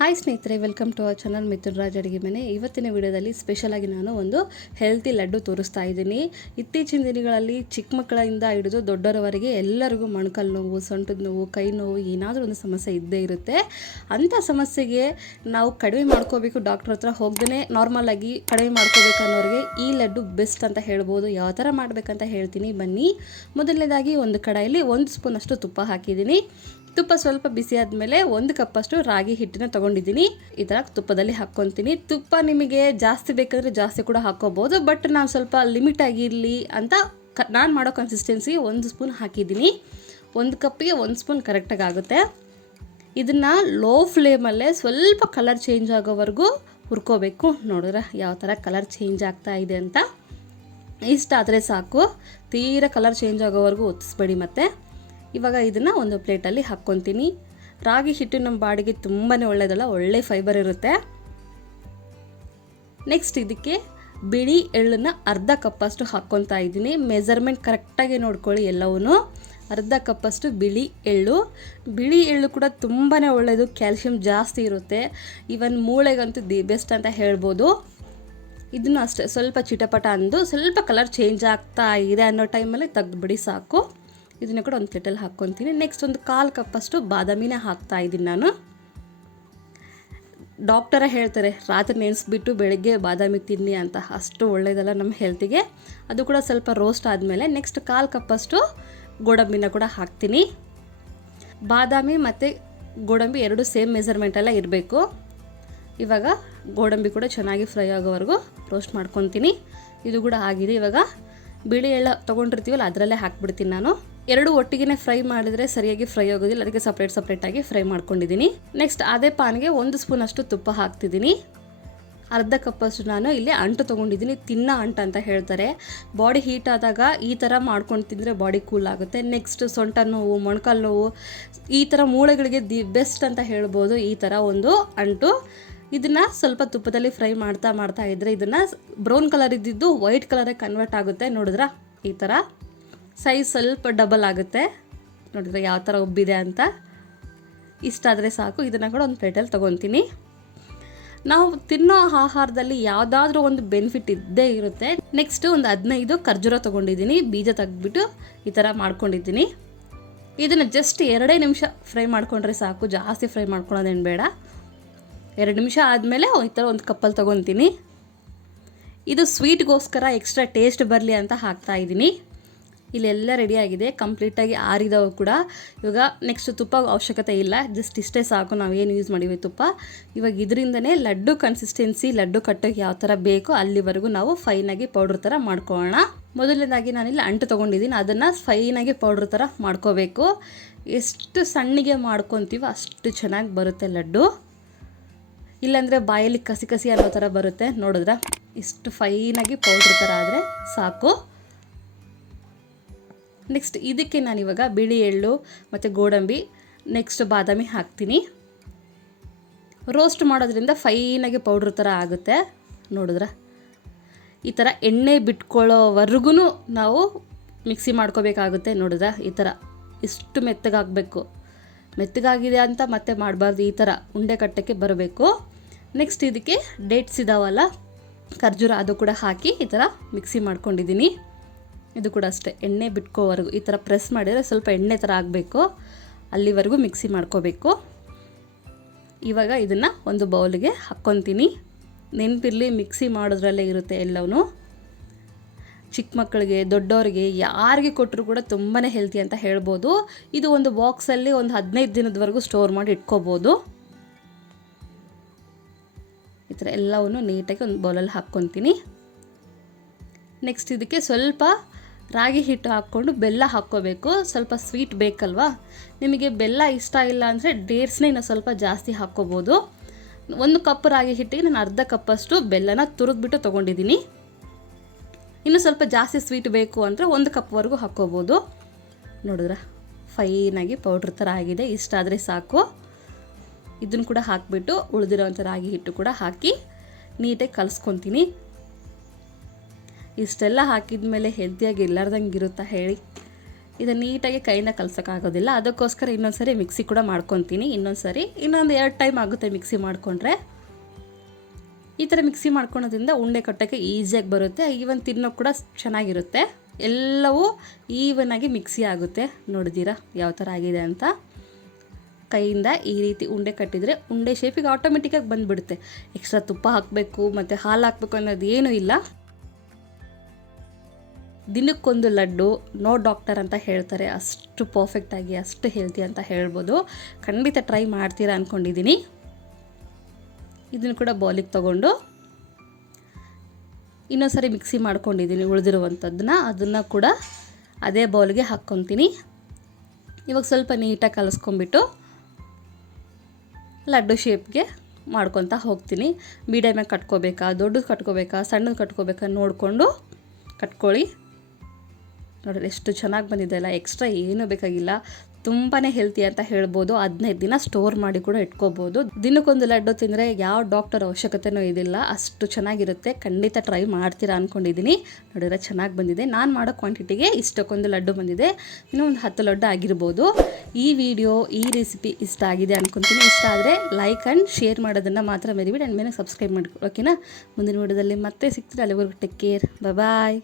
Hi ಸ್ನೇಹಿತರೆ, welcome to our channel Mithun Raj ಅಡುಗೆ ಮನೆ. ಇವತ್ತಿನ ವಿಡಿಯೋದಲ್ಲಿ ಸ್ಪೆಷಲಾಗಿ ನಾನು ಒಂದು ಹೆಲ್ತಿ ಲಡ್ಡು ತೋರಿಸ್ತಾ ಇದ್ದೀನಿ. ಇತ್ತೀಚಿನ ದಿನಗಳಲ್ಲಿ ಚಿಕ್ಕ ಮಕ್ಕಳಿಂದ ಹಿಡಿದು ದೊಡ್ಡವರವರೆಗೆ ಎಲ್ಲರಿಗೂ ಮೊಣಕಾಲು ನೋವು, ಸೊಂಟದ ನೋವು, ಕೈ ನೋವು ಏನಾದರೂ ಒಂದು ಸಮಸ್ಯೆ ಇದ್ದೇ ಇರುತ್ತೆ. ಅಂಥ ಸಮಸ್ಯೆಗೆ ನಾವು ಕಡಿಮೆ ಮಾಡ್ಕೋಬೇಕು, ಡಾಕ್ಟ್ರ್ ಹತ್ರ ಹೋಗ್ದೇ ನಾರ್ಮಲಾಗಿ ಕಡಿಮೆ ಮಾಡ್ಕೋಬೇಕು ಅನ್ನೋರಿಗೆ ಈ ಲಡ್ಡು ಬೆಸ್ಟ್ ಅಂತ ಹೇಳ್ಬೋದು. ಯಾವ ಥರ ಮಾಡಬೇಕಂತ ಹೇಳ್ತೀನಿ ಬನ್ನಿ. ಮೊದಲನೇದಾಗಿ ಒಂದು ಕಡಾಯಲ್ಲಿ 1 ಸ್ಪೂನ್ ಅಷ್ಟು ತುಪ್ಪ ಹಾಕಿದ್ದೀನಿ. ತುಪ್ಪ ಸ್ವಲ್ಪ ಬಿಸಿ ಆದಮೇಲೆ 1 ಕಪ್ಪಷ್ಟು ರಾಗಿ ಹಿಟ್ಟನ್ನ ತೊಗೊಂಡಿದ್ದೀನಿ. ಈ ಥರ ತುಪ್ಪದಲ್ಲಿ ಹಾಕ್ಕೊತೀನಿ. ತುಪ್ಪ ನಿಮಗೆ ಜಾಸ್ತಿ ಬೇಕಂದರೆ ಜಾಸ್ತಿ ಕೂಡ ಹಾಕ್ಕೋಬೋದು, ಬಟ್ ನಾನು ಸ್ವಲ್ಪ ಲಿಮಿಟ್ ಆಗಿರಲಿ ಅಂತ ನಾನು ಮಾಡೋ ಕನ್ಸಿಸ್ಟೆನ್ಸಿ 1 ಸ್ಪೂನ್ ಹಾಕಿದ್ದೀನಿ. 1 ಕಪ್ಪಿಗೆ 1 ಸ್ಪೂನ್ ಕರೆಕ್ಟಾಗಿ ಆಗುತ್ತೆ. ಇದನ್ನು ಲೋ ಫ್ಲೇಮಲ್ಲೇ ಸ್ವಲ್ಪ ಕಲರ್ ಚೇಂಜ್ ಆಗೋವರೆಗೂ ಹುರ್ಕೋಬೇಕು. ನೋಡಿದ್ರೆ ಯಾವ ಥರ ಕಲರ್ ಚೇಂಜ್ ಆಗ್ತಾ ಇದೆ ಅಂತ. ಇಷ್ಟಾದರೆ ಸಾಕು, ತೀರಾ ಕಲರ್ ಚೇಂಜ್ ಆಗೋವರೆಗೂ ಒತ್ತಿಸ್ಬೇಡಿ. ಮತ್ತು ಇವಾಗ ಇದನ್ನು ಒಂದು ಪ್ಲೇಟಲ್ಲಿ ಹಾಕ್ಕೊತೀನಿ. ರಾಗಿ ಹಿಟ್ಟು ನಮ್ಮ ಬಾಡಿಗೆ ತುಂಬಾ ಒಳ್ಳೆಯದಲ್ಲ, ಒಳ್ಳೆ ಫೈಬರ್ ಇರುತ್ತೆ. ನೆಕ್ಸ್ಟ್ ಇದಕ್ಕೆ ಬಿಳಿ ಎಳ್ಳನ್ನು ಅರ್ಧ ಕಪ್ಪಷ್ಟು ಹಾಕ್ಕೊತಾ ಇದ್ದೀನಿ. ಮೆಜರ್ಮೆಂಟ್ ಕರೆಕ್ಟಾಗಿ ನೋಡ್ಕೊಳ್ಳಿ ಎಲ್ಲವೂ. ಅರ್ಧ ಕಪ್ಪಷ್ಟು ಬಿಳಿ ಎಳ್ಳು ಕೂಡ ತುಂಬಾ ಒಳ್ಳೆಯದು, ಕ್ಯಾಲ್ಶಿಯಂ ಜಾಸ್ತಿ ಇರುತ್ತೆ. ಈವನ್ ಮೂಳೆಗಂತೂ ದಿ ಬೆಸ್ಟ್ ಅಂತ ಹೇಳ್ಬೋದು. ಇದನ್ನು ಅಷ್ಟೇ ಸ್ವಲ್ಪ ಚಿಟಪಟ ಅಂದು ಸ್ವಲ್ಪ ಕಲರ್ ಚೇಂಜ್ ಆಗ್ತಾ ಇದೆ ಅನ್ನೋ ಟೈಮಲ್ಲಿ ತೆಗೆದುಬಿಡಿ ಸಾಕು. ಇದನ್ನು ಕೂಡ ಒಂದು ಪ್ಲೇಟಲ್ಲಿ ಹಾಕ್ಕೊತೀನಿ. ನೆಕ್ಸ್ಟ್ ಒಂದು 1/4 ಕಪ್ಪಷ್ಟು ಬಾದಾಮಿನ ಹಾಕ್ತಾ ಇದ್ದೀನಿ ನಾನು. ಡಾಕ್ಟರ ಹೇಳ್ತಾರೆ ರಾತ್ರಿ ನೆನೆಸ್ಬಿಟ್ಟು ಬೆಳಗ್ಗೆ ಬಾದಾಮಿ ತಿನ್ನಿ ಅಂತ, ಅಷ್ಟು ಒಳ್ಳೆಯದಲ್ಲ ನಮ್ಮ ಹೆಲ್ತಿಗೆ. ಅದು ಕೂಡ ಸ್ವಲ್ಪ ರೋಸ್ಟ್ ಆದಮೇಲೆ ನೆಕ್ಸ್ಟ್ 1/4 ಕಪ್ಪಷ್ಟು ಗೋಡಂಬಿನ ಕೂಡ ಹಾಕ್ತೀನಿ. ಬಾದಾಮಿ ಮತ್ತು ಗೋಡಂಬಿ ಎರಡು ಸೇಮ್ ಮೆಜರ್ಮೆಂಟೆಲ್ಲ ಇರಬೇಕು. ಇವಾಗ ಗೋಡಂಬಿ ಕೂಡ ಚೆನ್ನಾಗಿ ಫ್ರೈ ಆಗೋವರೆಗೂ ರೋಸ್ಟ್ ಮಾಡ್ಕೊತೀನಿ. ಇದು ಕೂಡ ಆಗಿದೆ. ಇವಾಗ ಬಿಳಿ ಎಳ್ಳು ತೊಗೊಂಡಿರ್ತೀವಲ್ಲ ಅದರಲ್ಲೇ ಹಾಕ್ಬಿಡ್ತೀನಿ ನಾನು. ಎರಡು ಒಟ್ಟಿಗೆ ಫ್ರೈ ಮಾಡಿದರೆ ಸರಿಯಾಗಿ ಫ್ರೈ ಆಗೋದಿಲ್ಲ, ಅದಕ್ಕೆ ಸಪ್ರೇಟಾಗಿ ಫ್ರೈ ಮಾಡ್ಕೊಂಡಿದ್ದೀನಿ. ನೆಕ್ಸ್ಟ್ ಅದೇ ಪಾನ್ಗೆ 1 ಸ್ಪೂನ್ ಅಷ್ಟು ತುಪ್ಪ ಹಾಕ್ತಿದ್ದೀನಿ. ಅರ್ಧ ಕಪ್ಪಷ್ಟು ನಾನು ಇಲ್ಲಿ ಅಂಟು ತೊಗೊಂಡಿದ್ದೀನಿ, ತಿನ್ನೋ ಅಂಟು ಅಂತ ಹೇಳ್ತಾರೆ. ಬಾಡಿ ಹೀಟ್ ಆದಾಗ ಈ ಥರ ಮಾಡ್ಕೊಂಡು ತಿಂದರೆ ಬಾಡಿ ಕೂಲ್ ಆಗುತ್ತೆ. ನೆಕ್ಸ್ಟ್ ಸೊಂಟ ನೋವು, ಮೊಣಕಾಲು ನೋವು, ಈ ಥರ ಮೂಳೆಗಳಿಗೆ ದಿ ಬೆಸ್ಟ್ ಅಂತ ಹೇಳ್ಬೋದು ಈ ಥರ ಒಂದು ಅಂಟು. ಇದನ್ನು ಸ್ವಲ್ಪ ತುಪ್ಪದಲ್ಲಿ ಫ್ರೈ ಮಾಡ್ತಾ ಇದ್ದರೆ ಇದನ್ನು ಬ್ರೌನ್ ಕಲರ್ ಇದ್ದಿದ್ದು ವೈಟ್ ಕಲರಿಗೆ ಕನ್ವರ್ಟ್ ಆಗುತ್ತೆ. ನೋಡಿದ್ರೆ ಈ ಥರ ಸೈಜ್ ಸ್ವಲ್ಪ ಡಬಲ್ ಆಗುತ್ತೆ. ನೋಡಿದ್ರೆ ಯಾವ ಥರ ಉಬ್ಬಿದೆ ಅಂತ. ಇಷ್ಟಾದರೆ ಸಾಕು. ಇದನ್ನು ಕೂಡ ಒಂದು ಪ್ಲೇಟಲ್ಲಿ ತೊಗೊತೀನಿ. ನಾವು ತಿನ್ನೋ ಆಹಾರದಲ್ಲಿ ಯಾವುದಾದ್ರೂ ಒಂದು ಬೆನಿಫಿಟ್ ಇದ್ದೇ ಇರುತ್ತೆ. ನೆಕ್ಸ್ಟ್ ಒಂದು 15 ಖರ್ಜೂರ ತೊಗೊಂಡಿದ್ದೀನಿ, ಬೀಜ ತೆಗೆದ್ಬಿಟ್ಟು ಈ ಥರ ಮಾಡ್ಕೊಂಡಿದ್ದೀನಿ. ಇದನ್ನು ಜಸ್ಟ್ 2 ನಿಮಿಷ ಫ್ರೈ ಮಾಡ್ಕೊಂಡ್ರೆ ಸಾಕು, ಜಾಸ್ತಿ ಫ್ರೈ ಮಾಡ್ಕೊಳೋದೇನು ಬೇಡ. 2 ನಿಮಿಷ ಆದಮೇಲೆ ಈ ಥರ ಒಂದು ಕಪ್ಪಲ್ಲಿ ತೊಗೊತೀನಿ. ಇದು ಸ್ವೀಟ್ಗೋಸ್ಕರ ಎಕ್ಸ್ಟ್ರಾ ಟೇಸ್ಟ್ ಬರಲಿ ಅಂತ ಹಾಕ್ತಾ ಇದ್ದೀನಿ. ಇಲ್ಲೆಲ್ಲ ರೆಡಿಯಾಗಿದೆ, ಕಂಪ್ಲೀಟಾಗಿ ಆರಿದವು ಕೂಡ. ಇವಾಗ ನೆಕ್ಸ್ಟ್ ತುಪ್ಪ ಅವಶ್ಯಕತೆ ಇಲ್ಲ, ಜಸ್ಟ್ ಇಷ್ಟೇ ಸಾಕು. ನಾವೇನು ಯೂಸ್ ಮಾಡಿವಿ ತುಪ್ಪ. ಇವಾಗ ಇದರಿಂದನೇ ಲಡ್ಡು ಕನ್ಸಿಸ್ಟೆನ್ಸಿ, ಲಡ್ಡು ಕಟ್ಟೋಕ್ಕೆ ಯಾವ ಥರ ಬೇಕೋ ಅಲ್ಲಿವರೆಗೂ ನಾವು ಫೈನಾಗಿ ಪೌಡ್ರ್ ಥರ ಮಾಡ್ಕೊಳ್ಳೋಣ. ಮೊದಲನೇದಾಗಿ ನಾನಿಲ್ಲಿ ಅಂಟು ತೊಗೊಂಡಿದ್ದೀನಿ, ಅದನ್ನು ಫೈನಾಗಿ ಪೌಡ್ರ್ ಥರ ಮಾಡ್ಕೋಬೇಕು. ಎಷ್ಟು ಸಣ್ಣಗೆ ಮಾಡ್ಕೊತೀವೋ ಅಷ್ಟು ಚೆನ್ನಾಗಿ ಬರುತ್ತೆ ಲಡ್ಡು. ಇಲ್ಲಾಂದರೆ ಬಾಯಲ್ಲಿ ಕಸಿ ಅನ್ನೋ ಥರ ಬರುತ್ತೆ. ನೋಡಿದ್ರೆ ಇಷ್ಟು ಫೈನಾಗಿ ಪೌಡ್ರ್ ಥರ ಆದರೆ ಸಾಕು. ನೆಕ್ಸ್ಟ್ ಇದಕ್ಕೆ ನಾನಿವಾಗ ಬಿಳಿ ಎಳ್ಳು ಮತ್ತು ಗೋಡಂಬಿ, ನೆಕ್ಸ್ಟ್ ಬಾದಾಮಿ ಹಾಕ್ತೀನಿ. ರೋಸ್ಟ್ ಮಾಡೋದ್ರಿಂದ ಫೈನಾಗಿ ಪೌಡ್ರ್ ಥರ ಆಗುತ್ತೆ. ನೋಡಿದ್ರೆ ಈ ಥರ ಎಣ್ಣೆ ಬಿಟ್ಕೊಳ್ಳೋವರೆಗೂ ನಾವು ಮಿಕ್ಸಿ ಮಾಡ್ಕೋಬೇಕಾಗುತ್ತೆ. ನೋಡಿದ್ರೆ ಈ ಥರ ಇಷ್ಟು ಮೆತ್ತಗಾಗಬೇಕು. ಮೆತ್ತಗಾಗಿದೆ ಅಂತ ಮತ್ತೆ ಮಾಡಬಾರ್ದು, ಈ ಥರ ಉಂಡೆ ಕಟ್ಟಕ್ಕೆ ಬರಬೇಕು. ನೆಕ್ಸ್ಟ್ ಇದಕ್ಕೆ ಡೇಟ್ಸ್ ಇದಾವಲ್ಲ, ಖರ್ಜೂರ, ಅದು ಕೂಡ ಹಾಕಿ ಈ ಥರ ಮಿಕ್ಸಿ ಮಾಡ್ಕೊಂಡಿದ್ದೀನಿ. ಇದು ಕೂಡ ಅಷ್ಟೇ, ಎಣ್ಣೆ ಬಿಟ್ಕೋವರೆಗೂ ಈ ಥರ ಪ್ರೆಸ್ ಮಾಡಿದರೆ ಸ್ವಲ್ಪ ಎಣ್ಣೆ ಥರ ಆಗಬೇಕು, ಅಲ್ಲಿವರೆಗೂ ಮಿಕ್ಸಿ ಮಾಡ್ಕೋಬೇಕು. ಇವಾಗ ಇದನ್ನು ಒಂದು ಬೌಲಿಗೆ ಹಾಕ್ಕೊತೀನಿ. ನೆನಪಿರಲಿ, ಮಿಕ್ಸಿ ಮಾಡೋದ್ರಲ್ಲೇ ಇರುತ್ತೆ ಎಲ್ಲವೂ. ಚಿಕ್ಕ ಮಕ್ಕಳಿಗೆ, ದೊಡ್ಡವರಿಗೆ, ಯಾರಿಗೆ ಕೊಟ್ಟರು ಕೂಡ ತುಂಬಾ ಹೆಲ್ತಿ ಅಂತ ಹೇಳ್ಬೋದು. ಇದು ಒಂದು ಬಾಕ್ಸಲ್ಲಿ ಒಂದು 15 ದಿನದವರೆಗೂ ಸ್ಟೋರ್ ಮಾಡಿ ಇಟ್ಕೋಬೋದು. ಈ ಥರ ಎಲ್ಲವನ್ನು ನೀಟಾಗಿ ಒಂದು ಬೌಲಲ್ಲಿ ಹಾಕ್ಕೊತೀನಿ. ನೆಕ್ಸ್ಟ್ ಇದಕ್ಕೆ ಸ್ವಲ್ಪ ರಾಗಿ ಹಿಟ್ಟು ಹಾಕ್ಕೊಂಡು ಬೆಲ್ಲ ಹಾಕ್ಕೋಬೇಕು. ಸ್ವಲ್ಪ ಸ್ವೀಟ್ ಬೇಕಲ್ವಾ, ನಿಮಗೆ ಬೆಲ್ಲ ಇಷ್ಟ ಇಲ್ಲ ಅಂದರೆ ಡೇಟ್ಸ್ನೇ ಇನ್ನೂ ಸ್ವಲ್ಪ ಜಾಸ್ತಿ ಹಾಕ್ಕೋಬೋದು. 1 ಕಪ್ ರಾಗಿ ಹಿಟ್ಟಿಗೆ ನಾನು ಅರ್ಧ ಕಪ್ಪಷ್ಟು ಬೆಲ್ಲನ ತುರಿದ್ಬಿಟ್ಟು ತೊಗೊಂಡಿದ್ದೀನಿ. ಇನ್ನು ಸ್ವಲ್ಪ ಜಾಸ್ತಿ ಸ್ವೀಟ್ ಬೇಕು ಅಂದರೆ 1 ಕಪ್ವರೆಗೂ ಹಾಕ್ಕೋಬೋದು. ನೋಡಿದ್ರೆ ಫೈನಾಗಿ ಪೌಡ್ರ್ ಥರ ಆಗಿದೆ. ಇಷ್ಟಾದರೆ ಸಾಕು. ಇದನ್ನು ಕೂಡ ಹಾಕಿಬಿಟ್ಟು ಉಳಿದಿರೋವಂಥ ರಾಗಿ ಹಿಟ್ಟು ಕೂಡ ಹಾಕಿ ನೀಟಾಗಿ ಕಲಿಸ್ಕೊತೀನಿ. ಇಷ್ಟೆಲ್ಲ ಹಾಕಿದ ಮೇಲೆ ಹೆಲ್ತಿಯಾಗಿ ಇಲ್ಲಾರ್ದಂಗೆ ಇರುತ್ತಾ ಹೇಳಿ? ಇದನ್ನು ನೀಟಾಗಿ ಕೈಯಿಂದ ಕಲಸೋಕ್ಕಾಗೋದಿಲ್ಲ, ಅದಕ್ಕೋಸ್ಕರ ಇನ್ನೊಂದು ಸರಿ ಮಿಕ್ಸಿ ಕೂಡ ಮಾಡ್ಕೊತೀನಿ. ಇನ್ನೊಂದು 2 ಟೈಮ್ ಆಗುತ್ತೆ ಮಿಕ್ಸಿ ಮಾಡಿಕೊಂಡ್ರೆ. ಈ ಥರ ಮಿಕ್ಸಿ ಮಾಡ್ಕೊಳೋದ್ರಿಂದ ಉಂಡೆ ಕಟ್ಟೋಕ್ಕೆ ಈಸಿಯಾಗಿ ಬರುತ್ತೆ, ಈವನ್ ತಿನ್ನೋಕೆ ಕೂಡ ಚೆನ್ನಾಗಿರುತ್ತೆ. ಎಲ್ಲವೂ ಈವನಾಗಿ ಮಿಕ್ಸಿ ಆಗುತ್ತೆ. ನೋಡಿದ್ದೀರಾ ಯಾವ ಥರ ಆಗಿದೆ ಅಂತ. ಕೈಯಿಂದ ಈ ರೀತಿ ಉಂಡೆ ಕಟ್ಟಿದರೆ ಉಂಡೆ ಶೇಪಿಗೆ ಆಟೋಮೆಟಿಕ್ಕಾಗಿ ಬಂದುಬಿಡುತ್ತೆ. ಎಕ್ಸ್ಟ್ರಾ ತುಪ್ಪ ಹಾಕಬೇಕು ಮತ್ತು ಹಾಲು ಹಾಕಬೇಕು ಅನ್ನೋದು ಏನೂ ಇಲ್ಲ. ದಿನಕ್ಕೊಂದು ಲಡ್ಡು ನೋ ಡಾಕ್ಟರ್ ಅಂತ ಹೇಳ್ತಾರೆ, ಅಷ್ಟು ಪರ್ಫೆಕ್ಟಾಗಿ ಅಷ್ಟು ಹೆಲ್ತಿ ಅಂತ ಹೇಳ್ಬೋದು. ಖಂಡಿತ ಟ್ರೈ ಮಾಡ್ತೀರಾ ಅಂದ್ಕೊಂಡಿದ್ದೀನಿ. ಇದನ್ನು ಕೂಡ ಬೌಲಿಗೆ ತೊಗೊಂಡು ಇನ್ನೊಂದು ಸರಿ ಮಿಕ್ಸಿ ಮಾಡ್ಕೊಂಡಿದ್ದೀನಿ ಉಳಿದಿರುವಂಥದ್ದನ್ನ, ಅದನ್ನು ಕೂಡ ಅದೇ ಬೌಲ್ಗೆ ಹಾಕ್ಕೊತೀನಿ. ಇವಾಗ ಸ್ವಲ್ಪ ನೀಟಾಗಿ ಕಲಿಸ್ಕೊಂಬಿಟ್ಟು ಲಡ್ಡು ಶೇಪ್ಗೆ ಮಾಡ್ಕೊತಾ ಹೋಗ್ತೀನಿ. ಮೀಡಿಯಮಾಗಿ ಕಟ್ಕೋಬೇಕಾ, ದೊಡ್ಡದು ಕಟ್ಕೋಬೇಕಾ, ಸಣ್ಣದು ಕಟ್ಕೋಬೇಕಾ ನೋಡಿಕೊಂಡು ಕಟ್ಕೊಳ್ಳಿ. ನೋಡಿದ್ರೆ ಎಷ್ಟು ಚೆನ್ನಾಗಿ ಬಂದಿದೆ ಅಲ್ಲ, ಎಕ್ಸ್ಟ್ರಾ ಏನೂ ಬೇಕಾಗಿಲ್ಲ. ತುಂಬಾ ಹೆಲ್ತಿ ಅಂತ ಹೇಳ್ಬೋದು. 15 ದಿನ ಸ್ಟೋರ್ ಮಾಡಿ ಕೂಡ ಇಟ್ಕೋಬೋದು. ದಿನಕ್ಕೊಂದು ಲಡ್ಡು ತಿಂದರೆ ಯಾವ ಡಾಕ್ಟರ್ ಅವಶ್ಯಕತೆನೂ ಇದಿಲ್ಲ, ಅಷ್ಟು ಚೆನ್ನಾಗಿರುತ್ತೆ. ಖಂಡಿತ ಟ್ರೈ ಮಾಡ್ತೀರಾ ಅಂದ್ಕೊಂಡಿದ್ದೀನಿ. ನೋಡಿದ್ರೆ ಚೆನ್ನಾಗಿ ಬಂದಿದೆ. ನಾನು ಮಾಡೋ ಕ್ವಾಂಟಿಟಿಗೆ ಇಷ್ಟಕ್ಕೊಂದು ಲಡ್ಡು ಬಂದಿದೆ, ಇನ್ನೂ ಒಂದು 10 ಲಡ್ಡು ಆಗಿರ್ಬೋದು. ಈ ವಿಡಿಯೋ ಈ ರೆಸಿಪಿ ಇಷ್ಟ ಆಗಿದೆ ಅಂದ್ಕೊತೀನಿ. ಇಷ್ಟ ಆದರೆ ಲೈಕ್ ಆ್ಯಂಡ್ ಶೇರ್ ಮಾಡೋದನ್ನು ಮಾತ್ರ ಮರಿಬೇಡಿ. ನನ್ನ ಮೇಲೆ ಸಬ್ಸ್ಕ್ರೈಬ್ ಮಾಡ್ಕೊಳ್ಳೋಕೆನಾ. ಮುಂದಿನ ವಿಡಿಯೋದಲ್ಲಿ ಮತ್ತೆ ಸಿಗ್ತೀರಾ. ಅಲ್ಲಿವರೆಗೂ ಟೇಕ್ ಕೇರ್, ಬಾಯ್.